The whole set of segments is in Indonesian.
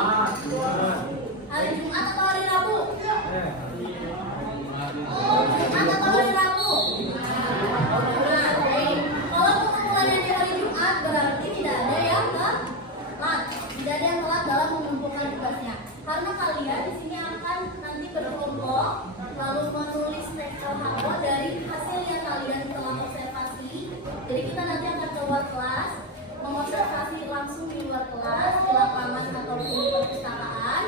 Hari Jumat atau hari Rabu? Jumat atau hari Rabu? Nah, baik. Kalau pengumpulannya di hari Jumat berarti tidak ada yang telat. Tidak ada yang telat dalam mengumpulkan tugasnya. Karena kalian di sini akan nanti berkelompok lalu menulis teks LHO dari hasil yang kalian telah observasi. Jadi kita nanti akan keluar kelas, mengobservasi langsung di luar kelas, di lapangan ataupun di perpustakaan.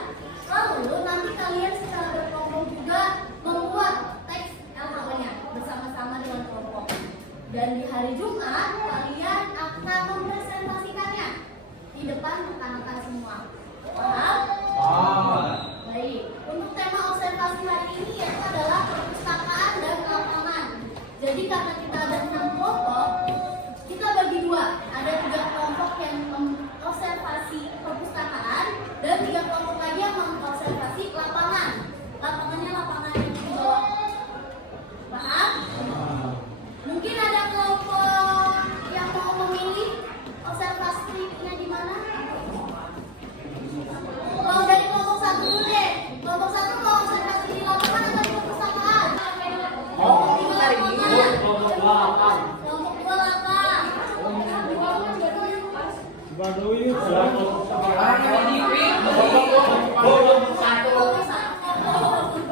Lalu nanti kalian secara berkelompok juga membuat teks LHO-nya bersama-sama dengan kelompok. Dan di hari Jumat kalian akan mempresentasikannya di depan rekan-rekan semua. Paham? Baik. Untuk tema observasi hari ini yaitu adalah perpustakaan dan lapangan. Jadi karena kita ada 6 kelompok, kita bagi dua. Ada 3 kelompok yang mengobservasi perpustakaan dan 3 kelompok lagi yang mengobservasi lapangan. Lapangannya lapangan yang di bawah. Paham? Mungkin ada kelompok yang mau memilih observasinya di mana? Kalau dari kelompok 1 dulu deh. Kelompok 1 mau observasi di lapangan atau di perpustakaan? Di lapangan. Kelompok 2 lapang. Kelompok 2 lapang.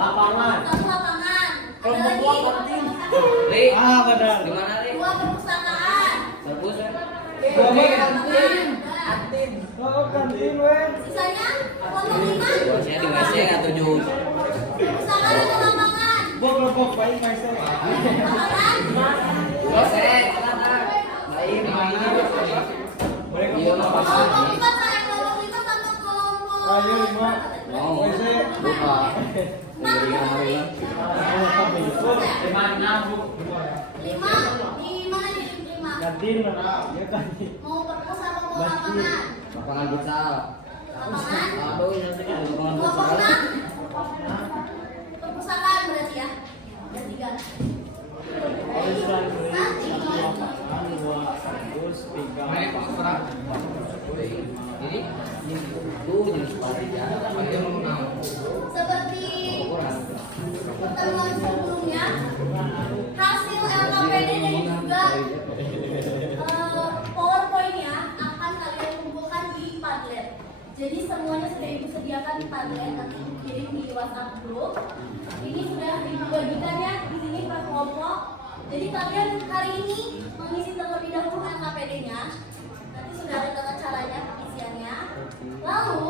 Lapangan. Satu lapangan. Kelompok 2 penting. Benar. Gimana, Ri? 2 perpustakaan. Serpus ya? Kantin. Kantin weh. Sisanya kelompok 5. Saya di WC atau jus? Perpustakaan atau lapangan? Gua kelompok baik guys. Lapangan. WC, kenapa? Baik, iya, Kelompok 5 saya kelompok 5 sama kelompok. Ayo 5. mau WC. lupa. Nah, Iya, 5 di mana di 5? Kantin mana? Ya kantin. Mau perpus apa mau lapangan? lapangan futsal. Lapangan. Aduh, nanti kan lapangan Kelompok futsal. 6 perpustakaan berarti ya. Ada 3. Nanti Ini tuh jenis sepatunya. seperti pertemuan sebelumnya, hasil LKPD dan juga PowerPoint-nya akan kalian kumpulkan di Padlet. Jadi semuanya sudah ibu sediakan di Padlet, nanti ibu kirim di WhatsApp group. Ini sudah ibu bagikan ya di sini per kelompok. Jadi kalian hari ini mengisi terlebih dahulu LKPD-nya. Nanti sudah ada tata caranya pengisiannya. Lalu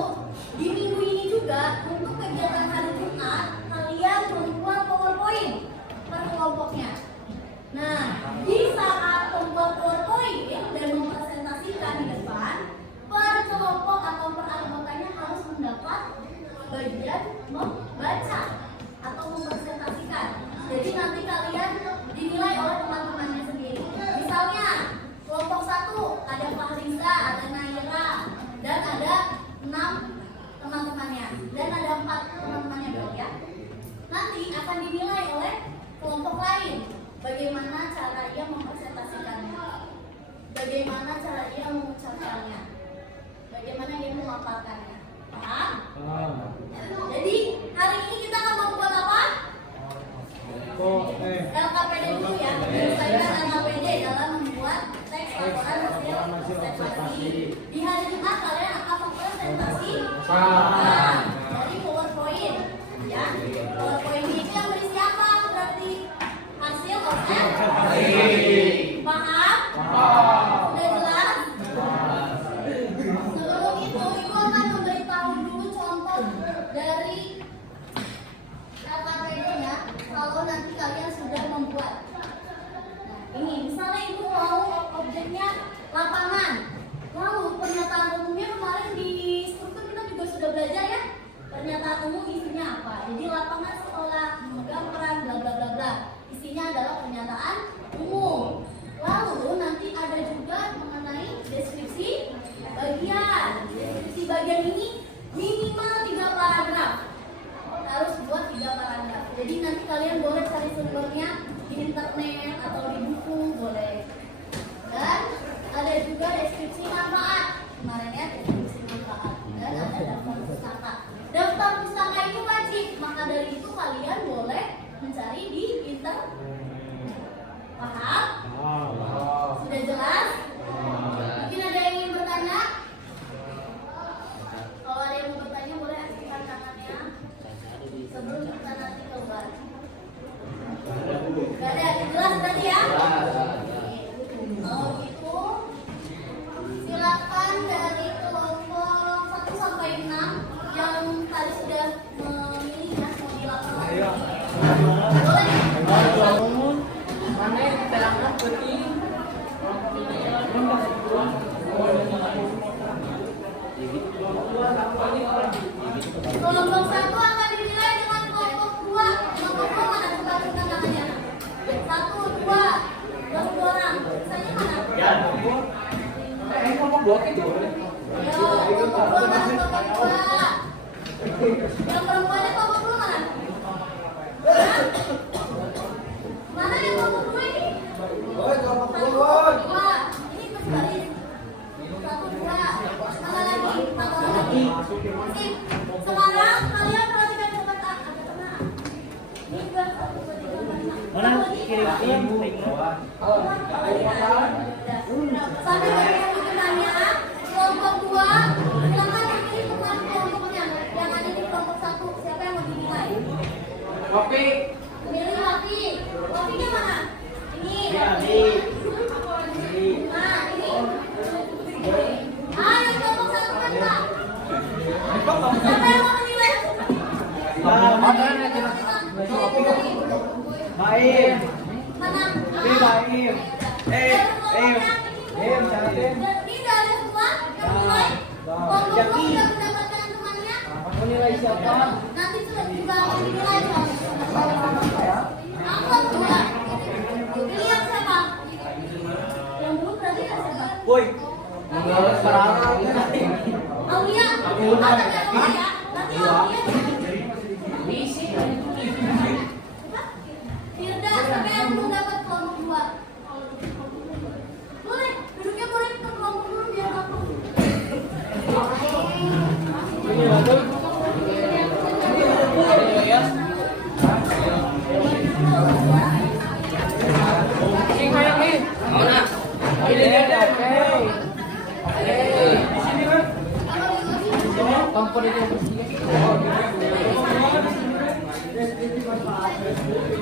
di minggu ini juga untuk kegiatan hari Jumat kalian membuat PowerPoint per kelompoknya. Nah, di saat membuat PowerPoint dan mempresentasikan di depan, per kelompok atau per anggotanya harus mendapat bagian membaca atau mempresentasikan. Jadi nanti kalian dinilai oleh teman-temannya sendiri. Misalnya kelompok 1 ada Fahriza, ada Naira, dan ada 6 teman-temannya, dan ada 4 teman-temannya berarti ya. Nanti akan dinilai oleh kelompok lain. Bagaimana cara ia mempresentasikannya, bagaimana cara ia mengucapkannya, bagaimana ia memaparkannya. Paham? Jadi hari ini kita akan membuat apa? LKPD dulu ya. Menyelesaikan LKPD dalam membuat teks laporan hasil observasi. Di hari Jumat kalian akan mempresentasi dari PowerPoint ya. PowerPoint itu yang berisi apa? Berarti hasil observasi. Paham? Sudah jelas? Sebelum itu ibu akan memberitahu dulu contoh dari LKPD-nya kalau nanti kalian sudah membuat. Nah, ini misalnya ibu mau objeknya lapangan. Lalu pernyataan umumnya kemarin di struktur kita juga sudah belajar ya. Pernyataan umum isinya apa? Jadi lapangan sekolah, gambaran, bla bla bla bla. Isinya adalah pernyataan umum. Lalu nanti ada juga mengenai deskripsi bagian. Deskripsi bagian ini minimal 3 paragraf. Harus buat 3 paragraf. Jadi nanti kalian boleh cari sumbernya di internet atau di buku boleh. Dan ada juga deskripsi manfaat. Kemarin ya deskripsi manfaat. Dan ada daftar di inter. Paham? Oh. Sudah jelas? Mungkin ada yang ingin bertanya? Kalau ada yang mau bertanya boleh aktifkan tangannya sebelum kita nanti coba. Gak ada, jelas berarti ya? Kalau gitu silakan dari kelompok 1 sampai 6 yang tadi sudah memilih ya mau dilakukan. Boleh. Mana yang diterangkan penting? Kelompok 1 akan dinilai dengan kelompok 2. Kelompok 2 mana? Coba buka tangannya. 1, 2, terus 2 orang. Sisanya mana? Kelompok 2 itu. Ayo, kelompok 2 mana? Kelompok 2. Yang perempuannya kelompok 2 mana? Hah? Mana yang kelompok 2 ini? Kelompok 2. Ini berbaris. 1, 2. Mana lagi? 4 orang lagi. Sip. Sekarang kalian perhatikan tempat agak tenang. Ini juga 1, 2, 3, 4, 5. Mana kirim ibu? Sampai bagian hitungannya, kelompok 2 silakan memilih teman kelompoknya. Yang ada di kelompok 1, siapa yang mau dinilai? Kopi. Milih Wafi. Wafinya mana? Ini. Ini. Nah, ini. Yang kelompok 1 kan Pak? Siapa yang mau menilai? Baim. Mana? Ini Baim. Cantik. Ini udah ada semua yang mulai. Kelompok 2 sudah mendapatkan temannya. Aku nilai siapa? Nanti sudah juga akan dinilai Pak. Kelompok 2. Pilih yang siapa? Yang dulu berarti yang siapa? Woi. Aulia. Nanti Aulia. Firda, siapa yang belum dapat kelompok 2? Boleh, duduknya boleh ke kelompok dulu biar aku.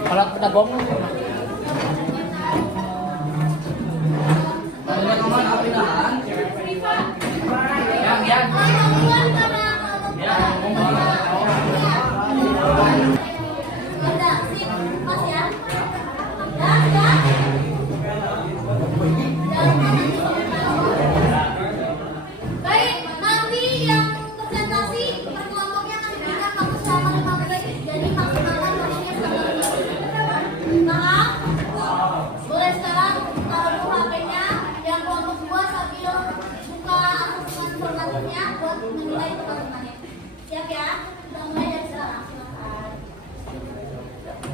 Kalau kita gong. Yang. Udah, sip, pas ya. Ya. Baik, nanti yang presentasi per kelompoknya akan diberikan waktu selama 5 menit. Jadi maksimalkan waktunya selama 5 menit. Paham? Boleh sekarang taruh dulu HP-nya. Yang kelompok 2 sambil buka asesmen formaturnya buat menilai teman-temannya. Siap ya? Kita mulai dari sekarang. Silakan.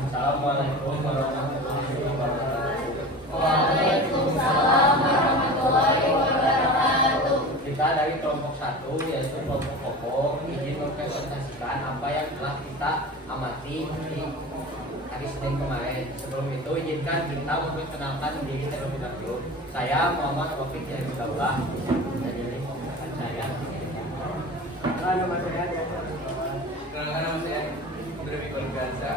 Assalamualaikum warahmatullahi wabarakatuh. Waalaikumsalam warahmatullahi wabarakatuh. Kita dari kelompok 1 yaitu kelompok Koko ingin mempresentasikan apa yang telah kita amati di hari Senin kemarin. Sebelum itu izinkan kita memperkenalkan diri terlebih dahulu. Saya Muhammad Rafiq dari Daulah dan jadi pembicaraan saya. Nama saya. Nama saya Ibrahim Golgaza.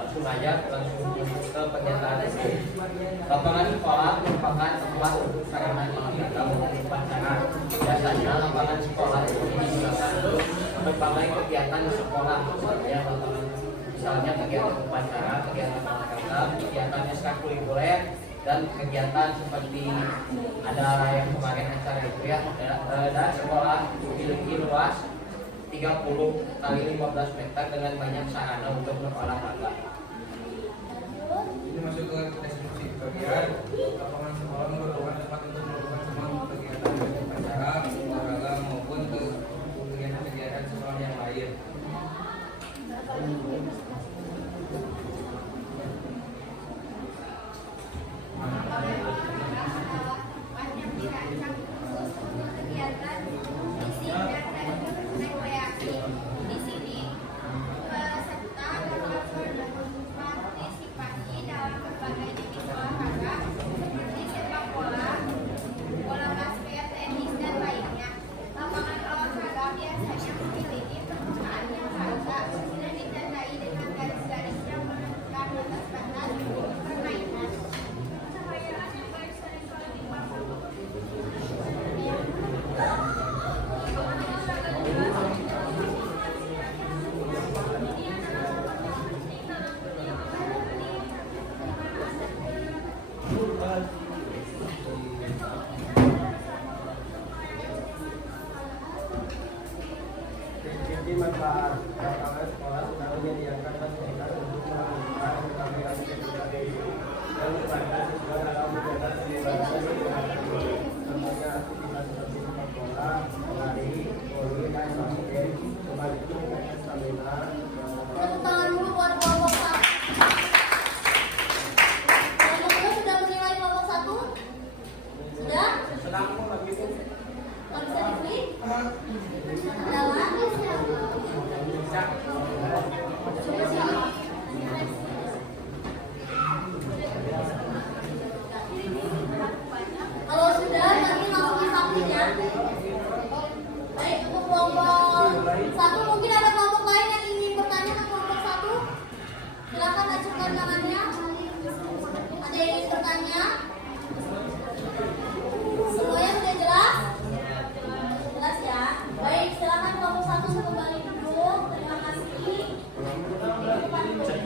Langsung aja ke pernyataan. Lapangan sekolah merupakan tempat untuk sarana olahraga maupun upacara. Biasanya lapangan sekolah ini digunakan untuk berbagai kegiatan di sekolah, misalnya kegiatan upacara, kegiatan olahraga, kegiatan ekstrakurikuler, dan kegiatan seperti ada yang kemarin acara itu ya. Dan sekolah memiliki luas 30 kali 15 meter dengan banyak sarana untuk berolahraga. Ini masuk ke deskripsi bagian lapangan sekolah merupakan tempat untuk melakukan semua kegiatan upacara, olahraga maupun kegiatan sekolah yang lain. Isi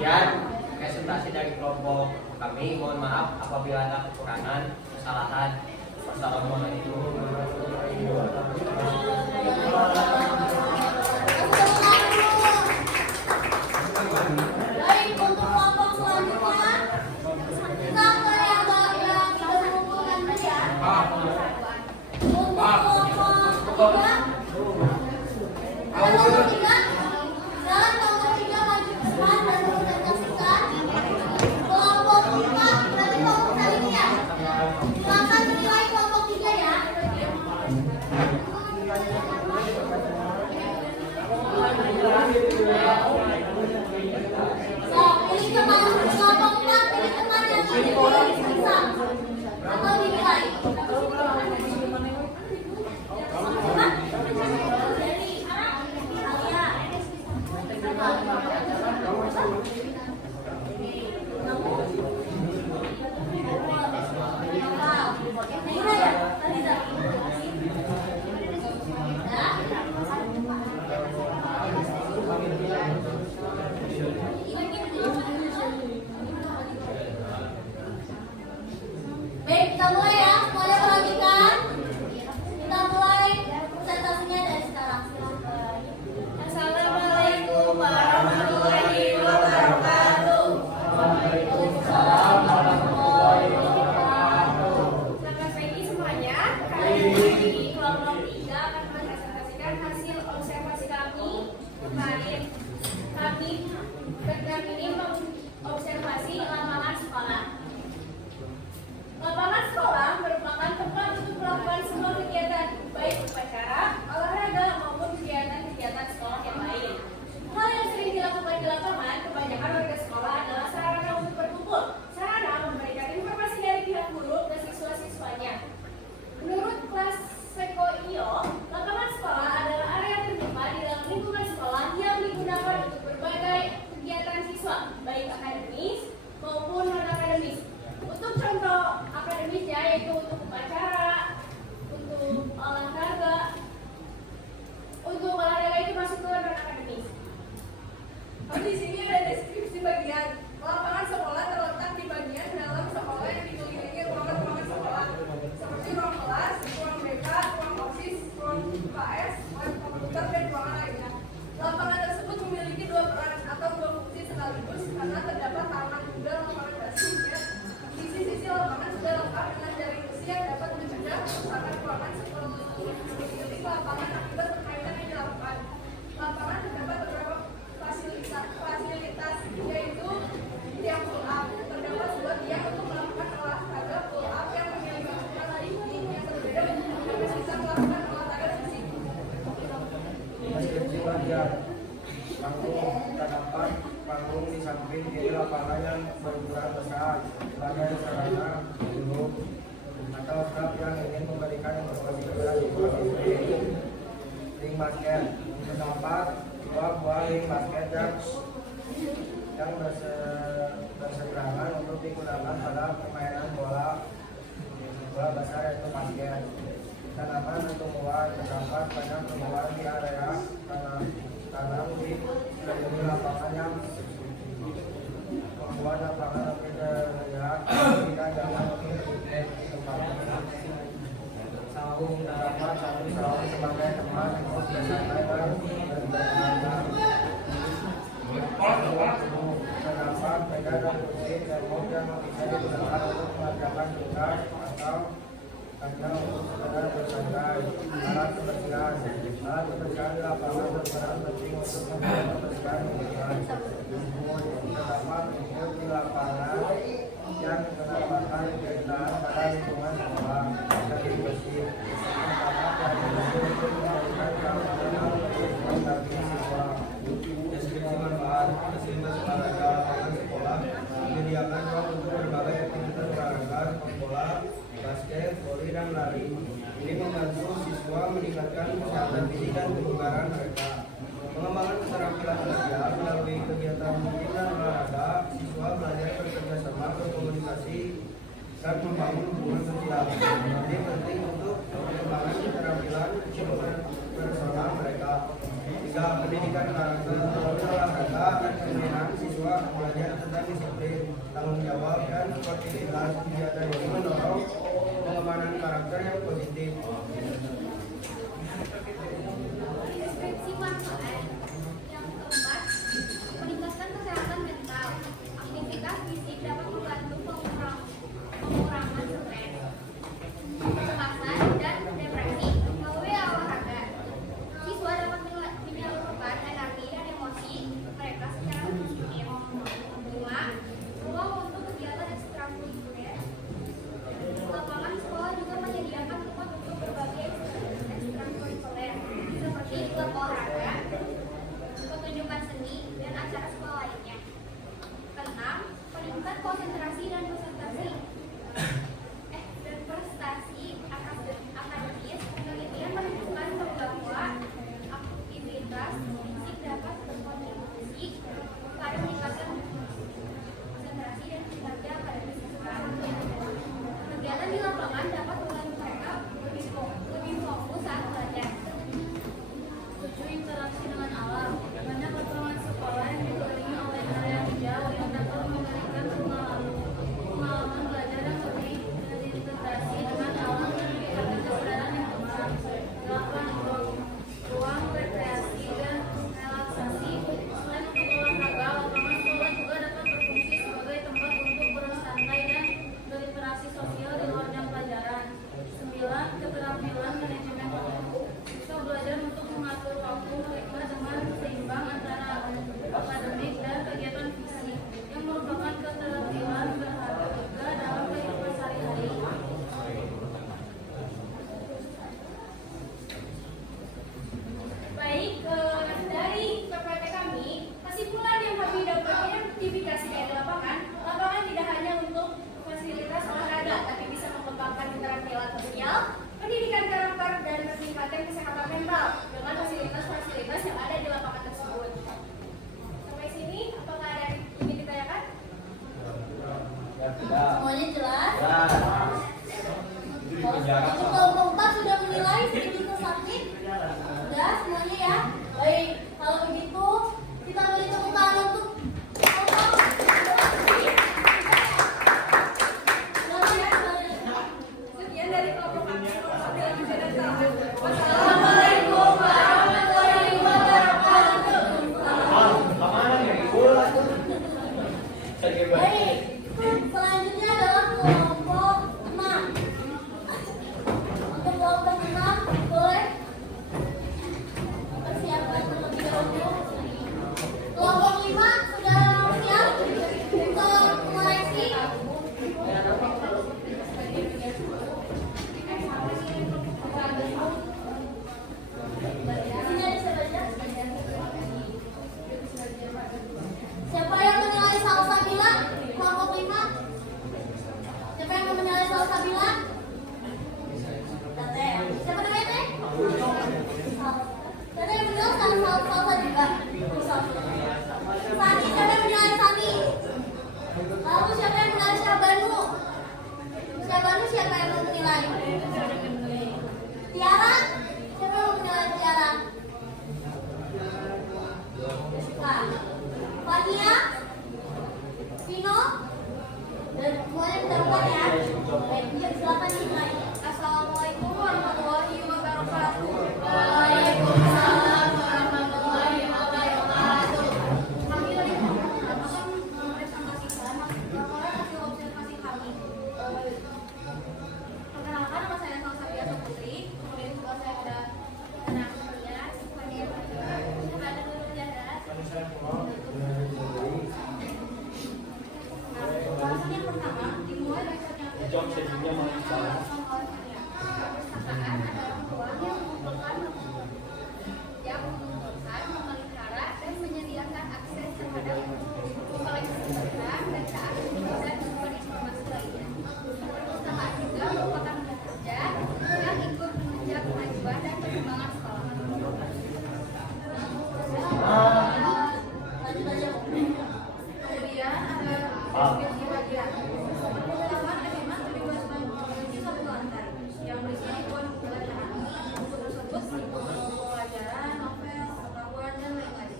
Sekian presentasi dari kelompok kami. Mohon maaf apabila ada kekurangan, kesalahan. Wassalamualaikum warahmatullahi wabarakatuh. Baik, untuk kelompok selanjutnya kita mulai yang mengumpulkan dulu ya. Untuk kelompok tiga, jalan kelompok tiga maju ke depan dan presentasikan. Kelompok 4 berarti kelompok kali ini ya. Silakan menilai kelompok 3 ya. Pilih teman kelompok 4, pilih teman yang lebih bisa atau dinilai. Baik, kita mulai ya. Semuanya perhatikan. Kita mulai presentasinya dari sekarang. Silakan. Assalamualaikum warahmatullahi wabarakatuh. Waalaikumsalam warahmatullahi wabarakatuh. Selamat pagi semuanya. Kali ini kelompok 3 akan mempresentasikan hasil observasi kami kemarin. Kami ini mengobservasi lapangan sekolah. Lapangan sekolah merupakan tempat untuk melakukan semua kegiatan, baik upacara, olahraga, maupun kegiatan-kegiatan sekolah yang lain. Hal yang sering dilakukan di lapangan, kebanyakan warga sekolah adalah sarana untuk berkumpul, sarana memberikan informasi dari pihak guru ke siswa-siswanya. Menurut kelas Sekoio, lapangan sekolah adalah area terbuka di dalam lingkungan sekolah yang digunakan untuk berbagai kegiatan siswa, baik akademis maupun non-akademis. Untuk contoh akademisnya yaitu untuk upacara, untuk olahraga. Untuk olahraga itu masuk ke non-akademis. Di sini ada deskripsi bagian. Lapangan sekolah terletak di bagian dalam sekolah yang dikelilingi ruangan-ruangan sekolah seperti ruang kelas, ruang BK, ruang OSIS, ruang UKS, lab komputer, dan ruangan lainnya. Lapangan tersebut memiliki dua peran atau dua fungsi sekaligus karena terdapat taman juga lapangan basket. Di sisi lapangan sudah lengkap dengan jaring besi yang dapat mencegah kerusakan ruangan seperti lapangan akibat permainan yang dilakukan. Lapangan terdapat beberapa fasilitas yaitu tiang pull up. Terdapat sebuah tiang untuk melakukan olahraga pull up yang memiliki ukuran tinggi yang berbeda untuk bisa melakukan olahraga fisik. Deskripsi bagian panggung terdapat panggung di samping kiri lapangan yang berukuran besar sebagai sarana duduk atau staf yang ingin memberikan informasi kepada siswa-siswi. Ring basket terdapat dua buah ring basket yang berseberangan untuk digunakan pada permainan bola besar yaitu basket. Tanaman untuk tumbuhan terdapat banyak tumbuhan di area tanam di sekeliling lapangan yang membuat lapangan lebih terlihat tidak jauh dari tempat. Saung terdapat satu saung sebagai tempat untuk bersantai dan berbicara. Terdapat meja dan kursi tembok yang bisa digunakan untuk mengerjakan tugas atau hanya untuk sekedar bersantai. Alat kebersihan di lapangan berperan penting untuk membuat kebersihan lingkungan. Terdapat rumput di lapangan yang menambahkan keindahan pada lingkungan sekolah dari bersih. Terdapat dari bersih untuk memberikan keamanan bagi siswa. Deskripsi manfaat fasilitas olahraga lapangan sekolah menyediakan ruang untuk berbagai aktivitas olahraga seperti bola, basket, voli, dan lari. Ini membantu siswa meningkatkan kesehatan fisik dan kebugaran mereka. Pengembangan keterampilan sosial melalui kegiatan tim dan olahraga, siswa belajar bekerja sama, berkomunikasi, dan membangun hubungan sosial. Ini penting untuk pengembangan keterampilan personal mereka. Pendidikan karakter olahraga dan kesehatan siswa belajar menjawab dan sportivitas kegiatan ini mendorong pengembangan karakter yang positif. Deskripsi manfaat. Yang keempat, meningkatkan kesehatan mental. Aktivitas fisik dapat membantu pengurangan stres, kecemasan, dan depresi melalui olahraga. Siswa dapat menyalurkan energi dan emosi mereka secara positif. 5. Ruang untuk kegiatan ekstrakurikuler. Lapangan sekolah juga menyediakan tempat untuk berbagai ekstrakurikuler seperti klub olahraga, pertunjukan seni, dan acara sekolah lainnya. 6. Meningkat konsentrasi dan prestasi akademis. Penelitian menunjukkan bahwa aktivitas fisik dapat berkontribusi pada meningkatkan konsentrasi dan kinerja akademis siswa. Kegiatan di lapangan dapat membantu mereka lebih fokus saat belajar. 7. Interaksi dengan alam. Banyak lingkungan sekolah yang dikelilingi oleh area hijau yang dapat memberikan pengalaman belajar yang lebih terintegrasi dengan alam dan meningkatkan kesadaran lingkungan. 8. Ruang rekreasi dan relaksasi. Selain untuk olahraga, lapangan sekolah juga dapat berfungsi sebagai tempat untuk bersantai dan berinteraksi sosial di luar jam pelajaran. 9. Keterampilan manajemen waktu. Siswa belajar untuk mengatur waktu mereka dengan seimbang antara akademik dan kegiatan fisik, yang merupakan keterampilan berharga juga dalam kehidupan sehari-hari. Baik, dari PPT kami, kesimpulan yang kami dapatkan identifikasi dari lapangan tidak hanya untuk fasilitas olahraga, tapi bisa mengembangkan keterampilan sosial, pendidikan karakter, dan meningkatkan kesehatan mental dengan fasilitas-fasilitas yang ada di lapangan tersebut. Sampai sini, apakah ada yang ingin ditanyakan? Ya, tidak. Semuanya jelas? Ya. Itu di penjara. Untuk kelompok 4 sudah menilai sedikit sakit? Sudah semuanya ya? Baik, kalau begitu kita beri tepuk tangan untuk kelompok. Sekian dari kelompok kami. Assalamualaikum warahmatullahi wabarakatuh. Kemana nih? Baik, selanjutnya adalah kelompok 6. Untuk kelompok 6 boleh persiapkan terlebih dahulu. Kelompok 5 sudah siap untuk mengoreksi. Sini ada saya baca. Siapa yang menilai salsabila? Kelompok 5. Siapa yang mau menilai salsabila? Tete. Siapa namanya Teh? Tete yang menilai salsa juga. Sani, siapa yang menilai Sani? Lalu siapa yang menilai Syabanu? Syabanu siapa yang mau menilai? Tiara? Siapa yang mau menilai Tiara? Jessica. Fania, Vino, dan semuanya kita buat ya. Baik, silakan dimulai. Assalamualaikum warahmatullahi wabarakatuh. Waalaikumsalam warahmatullahi wabarakatuh. Kami dari kelompok 6 akan mempresentasikan hasil observasi kami. Perkenalkan, nama saya Salsabila Putri. Kemudian juga saya ada anak saya, Fania, ada Nurul Jahra. Bahasan yang pertama dimulai dari Jawab sejujurnya mau bicara. perpustakaan adalah ruang yang mengumpulkan memelihara dan menyediakan akses terhadap koleksi barang dan keahlian dan sumber informasi lainnya. Perpustakaan juga merupakan benda kerja yang ikut menunjang kemajuan dan perkembangan sekolah. Lanjut aja. Kemudian ada deskripsi bagian. Perpustakaan SMA 17 satu lantai yang berisi ribuan buku bacaan. Buku tersebut meliputi pelajaran, novel, pengetahuan, dan lain-lain.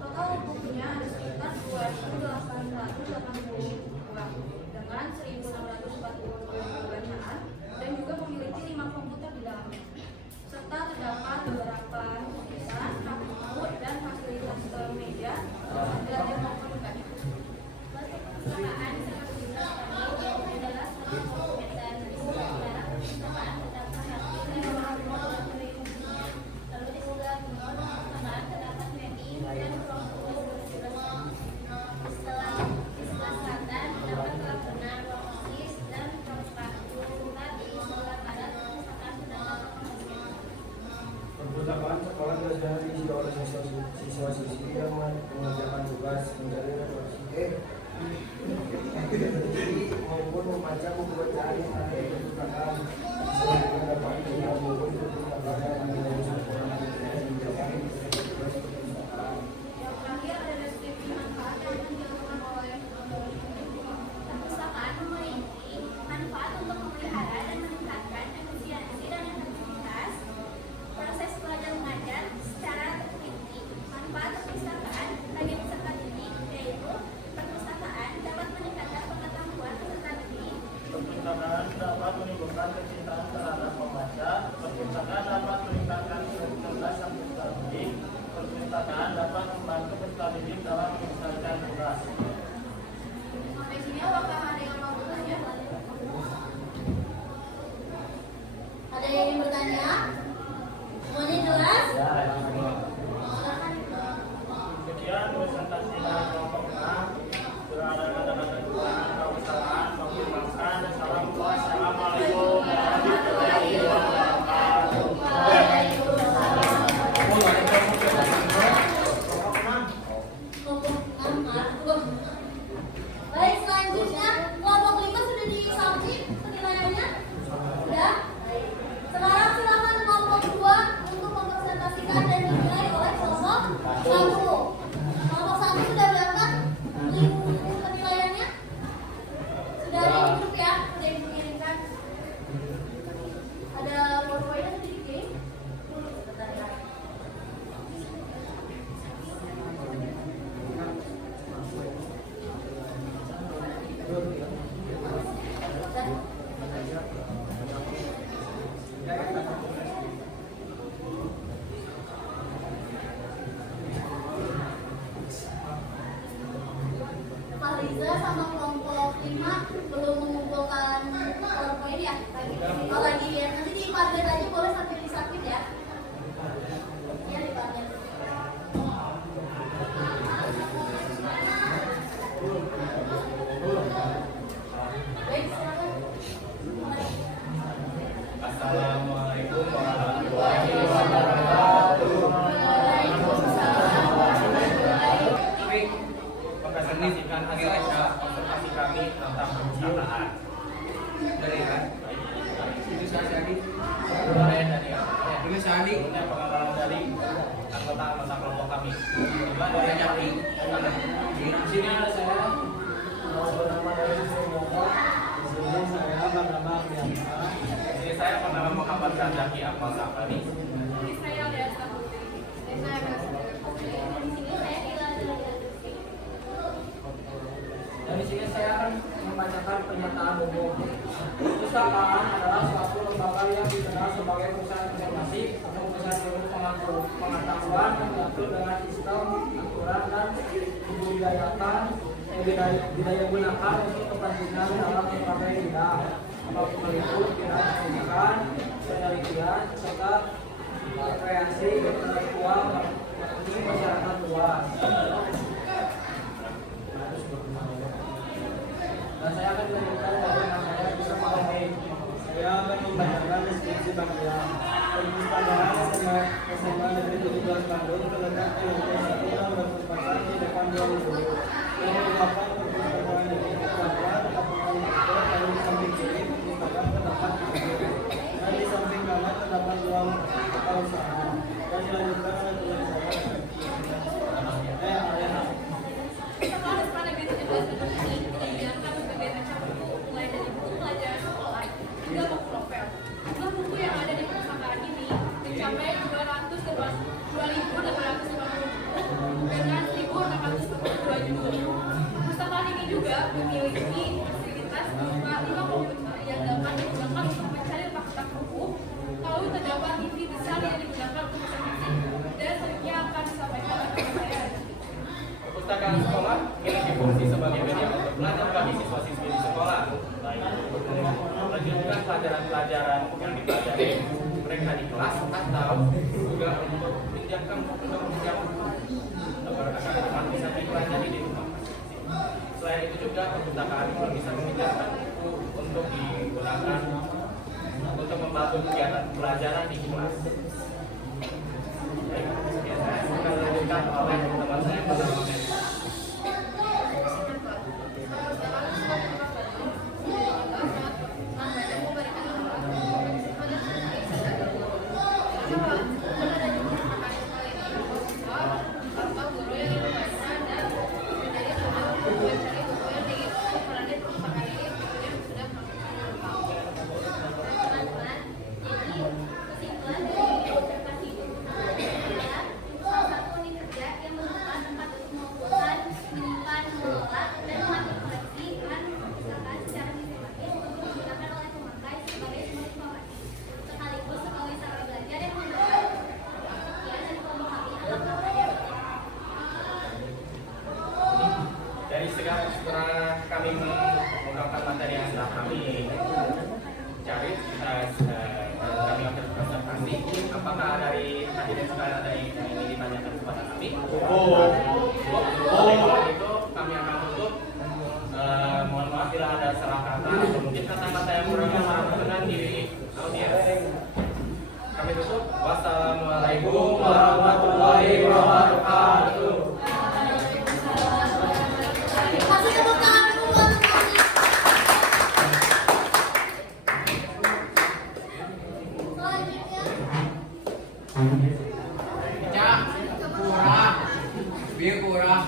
Total bukunya ada sekitar 2.880 buku. dengan 1.640 bacaan dan juga memiliki 5 komputer di dalamnya, serta terdapat beberapa lukisan, buku, dan fasilitas meja, belajar maupun bukan. Perpustakaan sangat bisa kami adalah salah satu dan sejarah perpustakaan terdapat arti dan lalu di sebelah timur perpustakaan terdapat mapping dan ruang tulis bersih-bersih. Di sebelah selatan terdapat kolam renang, ruang osis, dan ruang sepatu. Di sebelah barat perpustakaan terdapat Perpustakaan sekolah biasanya diisi oleh siswa-siswi yang mengerjakan tugas mencari referensi maupun membaca buku bacaan di perpustakaan. Selain itu dapat mengenal buku perpustakaan yang menjadi sekolah yang mengerjakan tugas perpustakaan. Yang terakhir ada deskripsi manfaat yang akan dilakukan oleh perpustakaan memiliki manfaat untuk memelihara dan meningkatkan efisiensi dan efektivitas proses belajar mengajar secara terperinci. Manfaat perpustakaan bagi peserta didik yaitu perpustakaan dapat meningkatkan pengetahuan peserta didik. Perpustakaan dapat menimbulkan kecintaan terhadap membaca. Perpustakaan dapat meningkatkan kecerdasan peserta didik. Perpustakaan dapat membantu peserta didik dalam menyelesaikan tugas. sampai sini apakah ada yang mau bertanya? Ada yang ingin bertanya? Semuanya jelas? Ya, Silakan. sekian presentasi dari kelompok 6. Berada pada kekurangan keusahaan, pengembangkan, dan salam. Wassalamualaikum warahmatullahi wabarakatuh. Baik, selanjutnya kelompok 5 sudah disubmit penilaiannya? Sudah? Baik. Sekarang silakan kelompok 2 untuk mempresentasikan dan dinilai oleh kelompok 1. Kelompok 1 sudah berangkat link penilaiannya? Sudah ada di grup ya? Sudah dikirimkan? Ada PowerPoint yang dikirim? Sebentar ya. Fariza sama kelompok 5 belum mengumpulkan PowerPoint ya? Kalau lagi ya, nanti dipadat aja boleh sambil disubmit ya? Ya, dipadat. Baik, silakan. Assalamualaikum warahmatullahi wabarakatuh. Baik, mempresentasikan hasil observasi kami tentang perpustakaan. Dari kan? Itu saya Adi. Mulai dari Ini saya Adi. sebelumnya pengalaman dari anggota kelompok kami. Coba Saya dari Adi. di sini ada saya. Bernama dari Sumoko. Di sini saya bernama Priyanka. Di sini saya bernama Muhammad Zaki Akmal Safari. Ini saya ada satu. Ini saya ada satu. Di sini saya Ila. Dan di sini saya akan membacakan pernyataan umum. Perpustakaan adalah suatu lembaga yang dikenal sebagai pusat informasi atau pusat ilmu pengetahuan yang diatur dengan sistem, aturan, dan budaya gunakan untuk kepentingan dalam berbagai bidang, apapun meliputi bidang pendidikan, penelitian, serta rekreasi, intelektual, bagi masyarakat luas. Dan saya akan melanjutkan dari saya bisa memahami. Saya akan membacakan deskripsi bagian perpustakaan SMA Negeri 17 Bandung terletak di lantai 1 dan bertempat di depan 2000 yang merupakan perpustakaan negeri Papua lapangan Bogor. Lalu di samping kiri perpustakaan terdapat di kiri dan di samping kanan terdapat ruang usaha. Dan dilanjutkan oleh teman saya. Sekolah SMA Negeri 17 Bandung ini menyediakan berbagai macam buku, mulai dari buku pelajaran sekolah hingga buku novel. Jumlah buku yang ada di perpustakaan ini mencapai 2.850 dengan 1.642 judul. Perpustakaan ini juga memiliki fasilitas berupa 5 komputer yang dapat digunakan untuk mencari fakta hukum. Lalu terdapat TV besar yang digunakan untuk televisi, dan selanjutnya akan disampaikan oleh saya. Perpustakaan sekolah memiliki fungsi sebagai media untuk belajar bagi siswa-siswi di sekolah, baik untuk melanjutkan pelajaran-pelajaran yang dipelajari mereka di kelas atau juga untuk menjangkau agar anak bisa dipelajari di rumah. Selain itu juga perpustakaan juga bisa menyediakan buku untuk digunakan untuk membantu kegiatan pelajaran di kelas. Baik, saya akan lanjutkan oleh teman saya pada moment. Setelah kami mengungkapkan materi yang telah kami cari, kami akan presentasi. Apakah dari hadirin sekalian ada yang ingin ditanyakan kepada kami? Oleh karena itu kami akan tutup. Mohon maaf bila ada salah kata atau mungkin kata-kata yang kurang berkenan di audiens. Kami tutup. Wassalamualaikum warahmatullahi wabarakatuh. Kasih tepuk tangan dulu buat kami. Selanjutnya, Cak, kurang, biar kurang.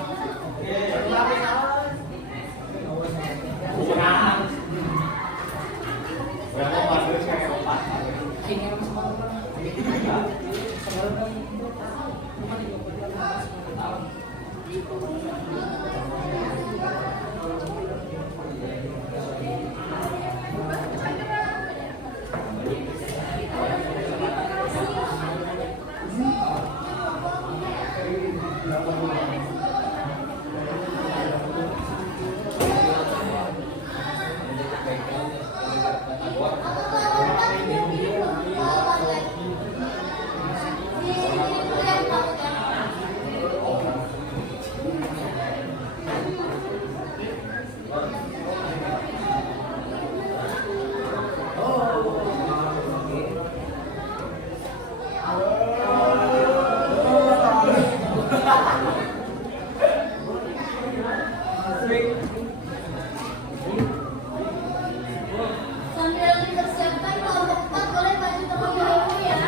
sambil dipersiapkan kelompok 4 boleh maju terlebih dahulu ya.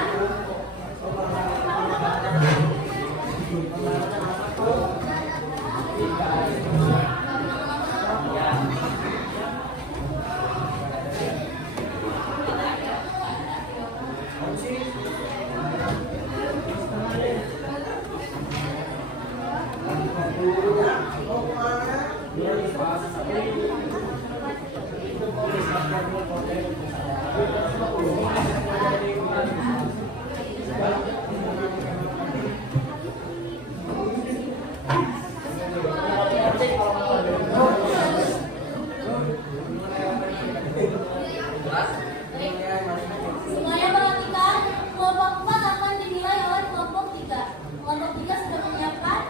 Semuanya perhatikan, kelompok 4 akan dinilai oleh kelompok 3. Kelompok 3 sudah menyiapkan?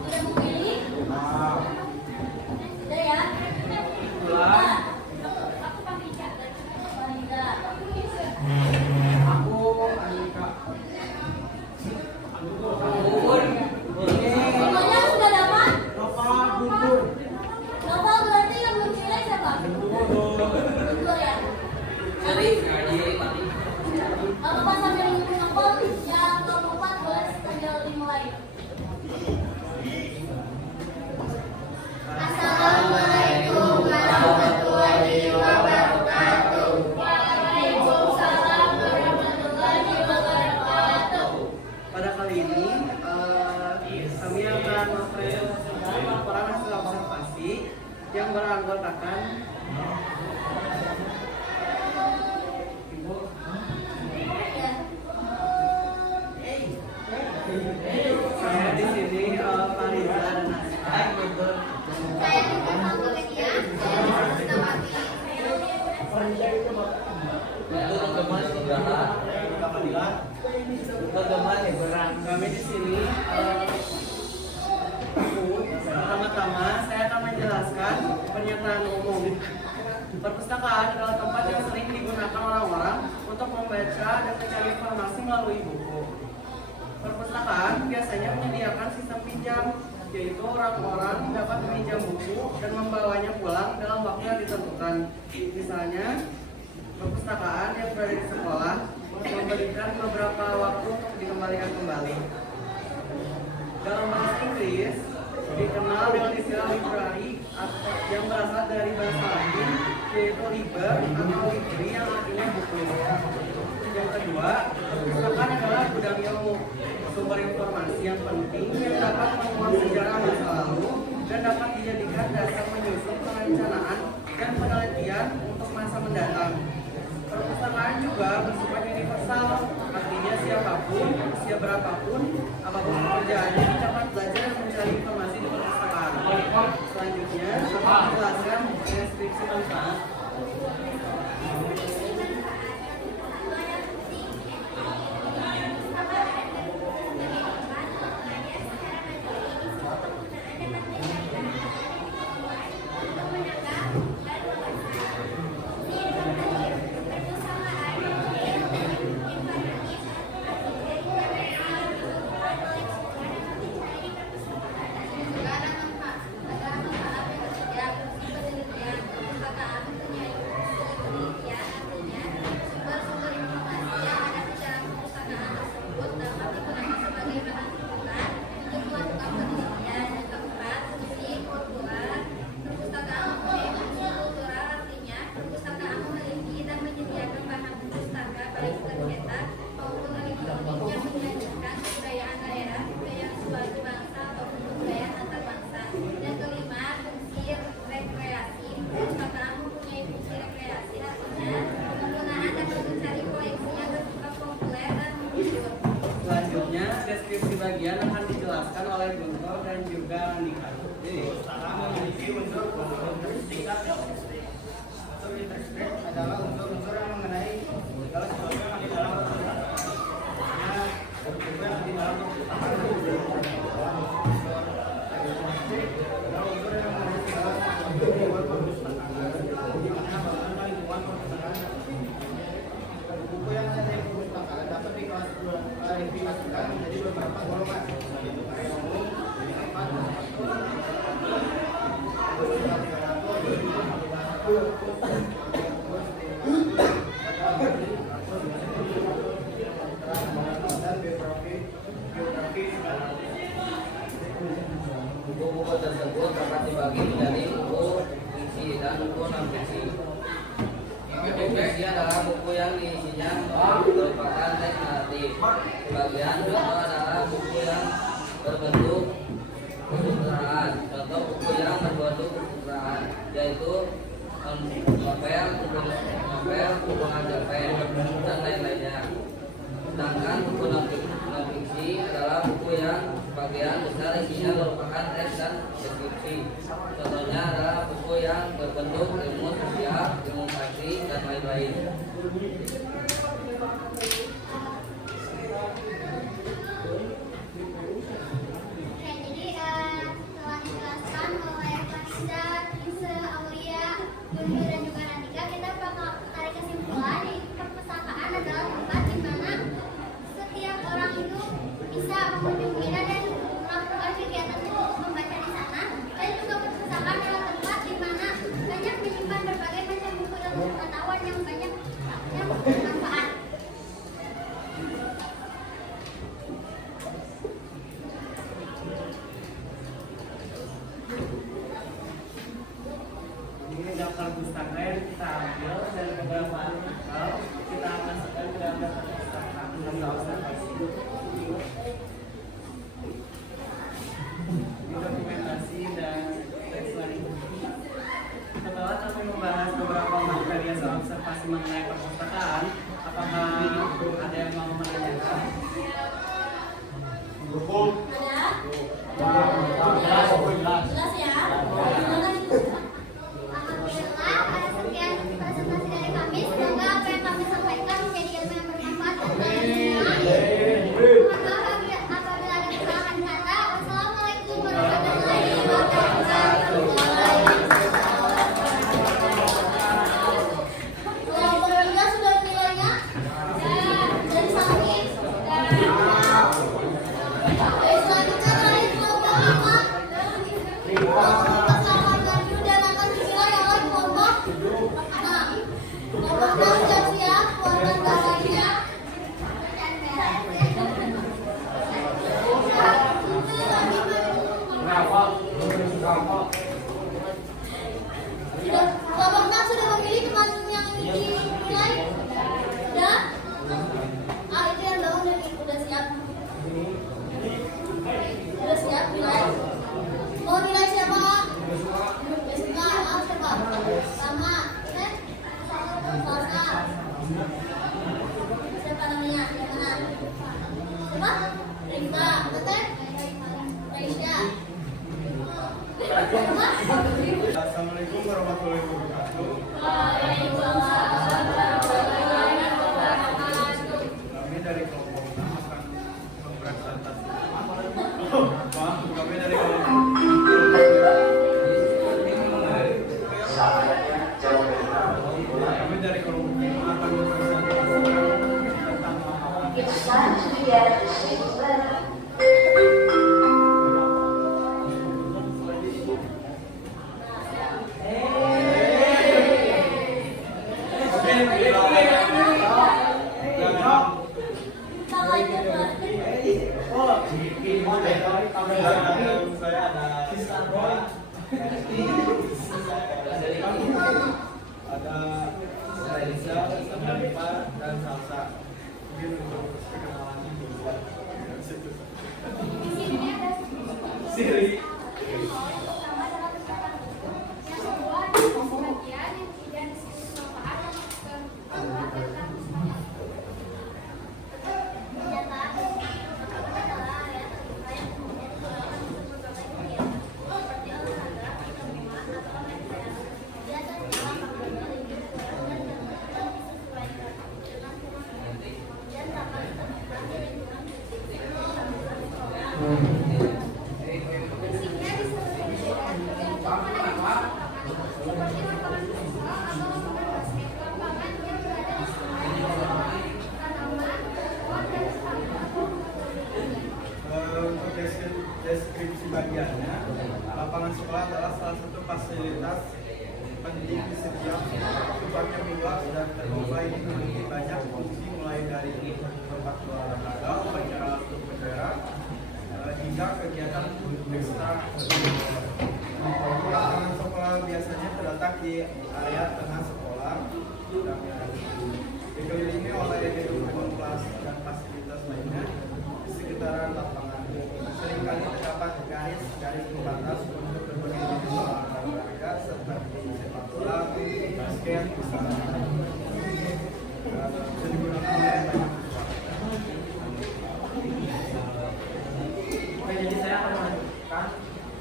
Sudah memilih? Sudah ya? Aku panggil Cak. anggotakan? Ibu. Saya di sini Fariza dan Nasra. Saya juga Media. Saya Sukmawati. Itu teman Nugraha. Teman Ibrahim. Kami di sini pertama-tama saya akan menjelaskan pernyataan umum. Perpustakaan adalah tempat yang sering digunakan orang-orang untuk membaca dan mencari informasi melalui buku. Perpustakaan biasanya menyediakan sistem pinjam, yaitu orang-orang dapat meminjam buku dan membawanya pulang dalam waktu yang ditentukan. Misalnya, perpustakaan yang berada di sekolah memberikan beberapa waktu untuk dikembalikan kembali. Dalam bahasa Inggris, dikenal dengan istilah library yang berasal dari bahasa Latin, yaitu liber atau libri yang artinya buku. Yang kedua, perpustakaan adalah gudang ilmu, sumber informasi yang penting yang dapat menguak sejarah masa lalu dan dapat dijadikan dasar menyusun perencanaan dan penelitian untuk masa mendatang. Perpustakaan juga bersifat universal, artinya siapapun, usia berapapun, apapun pekerjaannya dapat belajar dan mencari informasi di perpustakaan. Selanjutnya, saya menjelaskan deskripsi manfaat. Selanjutnya, deskripsi bagian akan dijelaskan oleh Guntur dan juga Andika. Memiliki unsur tingkat unsur interstate adalah unsur-unsur yang mengenai segala sesuatu yang di dalam perpustakaan. Buku yang di dalam perpustakaan adalah unsur yang mengenai segala sesuatu di luar perpustakaan. Dimana bagaimana lingkungan perpustakaan. Buku yang ada di perpustakaan dapat diklasifikasikan menjadi beberapa golongan, yaitu karya umum, Buku-buku tersebut dapat dibagi menjadi buku fiksi dan buku non-fiksi. Buku fiksi adalah buku yang diisinya merupakan teks naratif. Bagian kedua adalah buku yang berbentuk kesusastraan. Contoh buku yang berbentuk kesusastraan yaitu novel, hubungan cerpen, dan lain-lainnya. Sedangkan buku non-fiksi adalah buku yang sebagian besar isinya merupakan teks dan deskripsi. Contohnya adalah buku yang berbentuk ilmu sosial, ilmu praksi, dan lain-lain. Setelah dijelaskan oleh Fariza, Lisa, Aulia, Guntur dan juga Andika, kita bakal tarik kesimpulan yaitu perpustakaan adalah tempat di mana setiap orang itu bisa mengunjunginya dan melakukan kegiatan untuk membaca di sana. Dan juga perpustakaan adalah tempat di mana banyak menyimpan berbagai macam buku dan pengetahuan yang banyak yang bermanfaat. ini daftar pustaka yang kita ambil dari beberapa artikel, kita masukkan ke dalam daftar pustaka untuk observasi. Ini dokumentasi dan teks lain. informasi mengenai perpustakaan. Apakah ada yang mau menanyakan? Ada? Jelas ya? Alhamdulillah, atas sekian presentasi dari kami, semoga apa yang kami sampaikan menjadi ilmu yang bermanfaat bagi kita semua. Mohon maaf apabila ada kesalahan kata. Wassalamualaikum warahmatullahi wabarakatuh. Kelompok 3 sudah nilainya? Jadi salin? Baik, selanjutnya terakhir kelompok 5. Kelompok pasangan maju dan akan dinilai oleh kelompok 6. Kelompok 6 siap-siap, keluarkan gambarnya. Sudah, kelompok 6 sudah memilih teman yang dinilai? Sudah? Ah, itu yang bangun dan udah siap. Udah siap nilai? Mau nilai siapa? Jessica, siapa? Sama. Salsa. Siapa namanya? Yang mana? Siapa? Rika. Teteh? Raisya. Siapa? Assalamualaikum warahmatullahi wabarakatuh. Waalaikumsalam warahmatullahi wabarakatuh. Kami dari kelompok 6 akan mempresentasikan. Maaf, kami dari kelompok kami dari kelompok 5 akan mempresentasikan tentang masalah Kita lanjut lagi. saya ada ada Raisa, ada Rifa, dan Salsa. Mungkin untuk perkenalannya dulu. Di sini ada Siri. pertama adalah kesehatan umum, yang kedua adalah sebagian, yang ketiga diskusi manfaat, yang keempat tentang keselamatan. Pernyataan pertama adalah area terbuka yang kemudian digunakan untuk berbagai kegiatan seperti olahraga, minuman, atau main kesehatan. Biasanya lapangan berlindung dan terbuka disesuaikan dengan fungsi dan dapat ditemukan di lingkungan publik seperti sekolah. Fungsinya disesuaikan tergantung pada jenis lapangan, seperti lapangan futsal atau lapangan basket. Lapangan yang berada di sekitar tanaman, pohon, dan spanduk. Untuk deskripsi bagiannya, lapangan sekolah adalah salah satu fasilitas penting di setiap tempat yang luas dan terbuka. Ini memiliki banyak fungsi mulai dari tempat olahraga, upacara untuk bendera, hingga kegiatan ekstra. Lapangan sekolah biasanya terletak di area tengah sekolah dan dikelilingi oleh gedung kelas dan fasilitas lainnya. Di sekitaran lapangan seringkali terdapat garis pembatas untuk berbagai jenis olahraga seperti sepak bola, basket, misalnya. Bisa digunakan oleh banyak Oke, jadi saya akan melanjutkan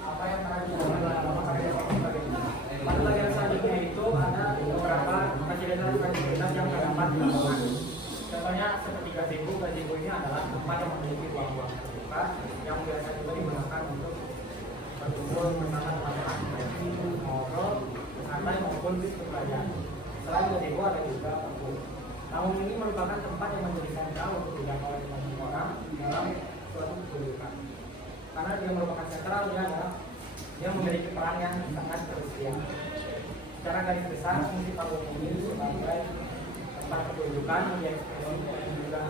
apa yang tadi disampaikan Bapak Kadis sebagai ini. Pada bagian selanjutnya itu ada beberapa fasilitas yang terdapat di lapangan. Contohnya seperti gazebo ini adalah tempat yang memiliki ruang-ruang terbuka yang biasa juga digunakan untuk berkumpul bersama teman-teman seperti ngobrol, santai maupun berbelanja. Selain gazebo ada juga perpus. Namun ini merupakan tempat yang menjadi sentral untuk dijangkau oleh banyak orang dalam suatu kedudukan. Karena dia merupakan sentral, dia memiliki peran yang sangat krusial. Secara garis besar, fungsi panggung ini sebagai tempat kedudukan yang juga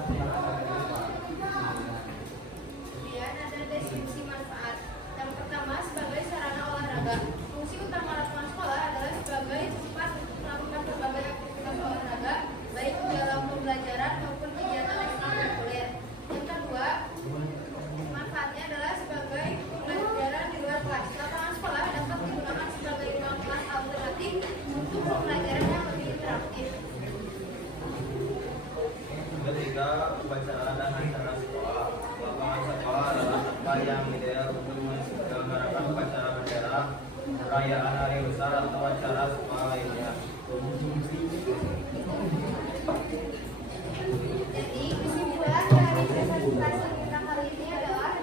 Kemudian ada deskripsi manfaat. Yang pertama sebagai sarana olahraga. Fungsi utama lapangan sekolah adalah sebagai tempat untuk melakukan berbagai aktivitas olahraga, baik dalam pembelajaran maupun kegiatan ekstrakurikuler. Yang kedua, manfaatnya adalah sebagai pembelajaran di luar kelas. Lapangan sekolah dapat digunakan sebagai ruang kelas alternatif untuk pembelajaran yang lebih interaktif. perayaan hari besar atau acara sekolah lainnya. Jadi kesimpulan dari presentasi kita kali ini adalah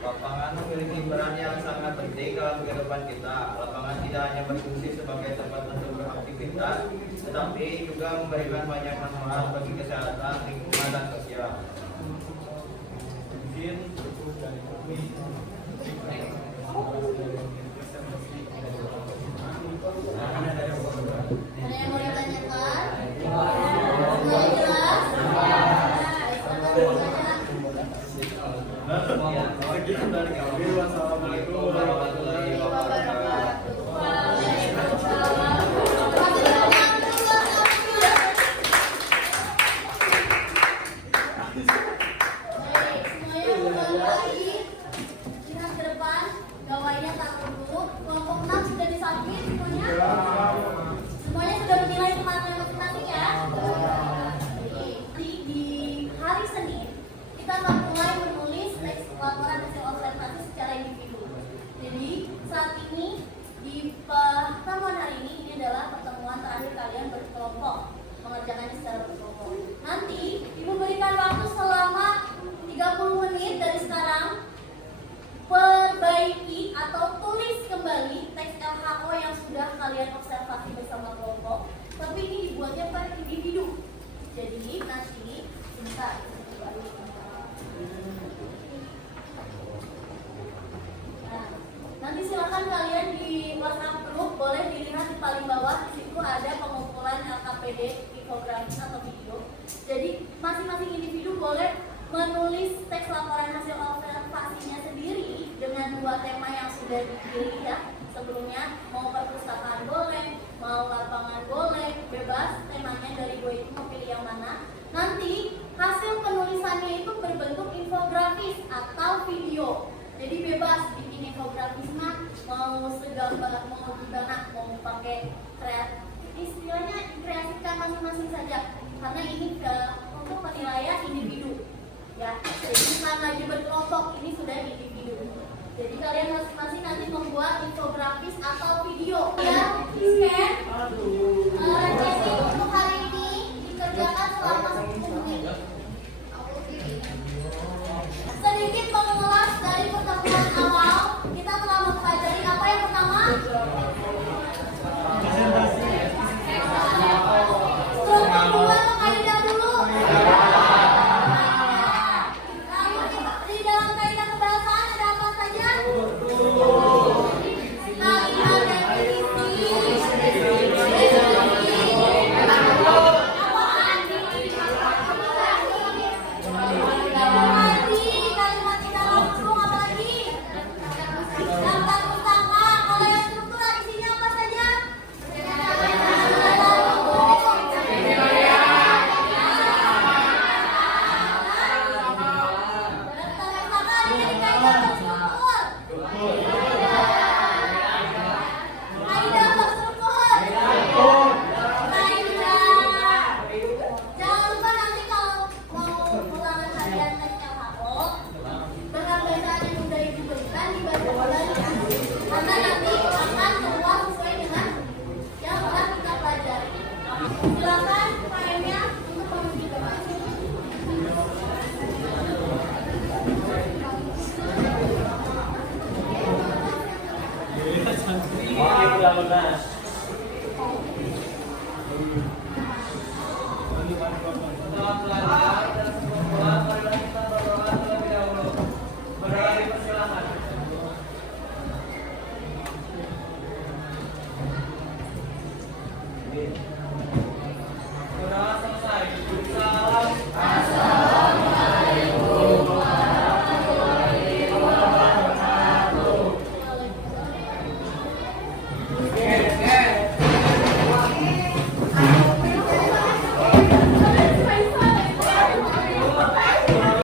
Lapangan memiliki peran yang sangat penting dalam kehidupan kita. Lapangan tidak hanya berfungsi sebagai tempat untuk beraktivitas, tetapi juga memberikan banyak manfaat bagi kesehatan, lingkungan, dan sosial. Mungkin cukup dari kami. Ada yang mau ditanyakan? Semuanya jelas? Baik, selamat bertanya. Sekian dari kami. Wassalamualaikum warahmatullahi wabarakatuh. Gawainya tak dulu, kelompok 6 sudah disubmit semuanya? Semuanya sudah menilai kemampuan masing-masing ya? Di hari Senin, kita akan mulai menulis teks laporan hasil observasi secara individu. Jadi saat ini di pertemuan hari ini adalah pertemuan terakhir kalian berkelompok, mengerjakannya secara berkelompok. Nanti Ibu berikan waktu selama 30 menit dari sekarang, perbaiki atau tulis kembali teks LHO yang sudah kalian observasi bersama kelompok, tapi ini dibuatnya per individu. Jadi nanti sebentar. Nah, nanti silakan kalian di WhatsApp group boleh dilihat di paling bawah, di situ ada pengumpulan LKPD, infografis atau video. Jadi masing-masing individu boleh menulis teks laporan hasil observasinya sendiri dengan 2 tema yang sudah dipilih ya. Sebelumnya mau perpustakaan boleh, mau lapangan boleh, bebas temanya dari 2 itu mau pilih yang mana. Nanti hasil penulisannya itu berbentuk infografis atau video. Jadi bebas bikin infografisnya mau segambar, mau gimana, mau pakai istilahnya dikreasikan masing-masing saja. Karena ini untuk penilaian individu. Ya, jadi karena berkelompok ini sudah individu. Jadi kalian masing-masing nanti membuat infografis atau video. Ya, scan. Jadi untuk hari ini dikerjakan selama 10 menit. Sedikit mengulas dari pertemuan awal, kita telah mempelajari apa yang pertama? Struktur dulu atau kaidah dulu? Di dalam kaidah kebahasaan ada apa saja? Kalimat, definisi, kalimat tidak langsung, apa lagi? Daftar pustaka. Kalau yang struktural isinya apa saja? Jangan lupa nanti kalau mau ulangan harian teks LHO, bahan bacaan yang sudah Ibu berikan dibaca kembali ya. Karena nanti akan keluar sesuai dengan yang telah kita pelajari. Silakan PM-nya untuk menuju depan. Oke, sudah lunas. Selamat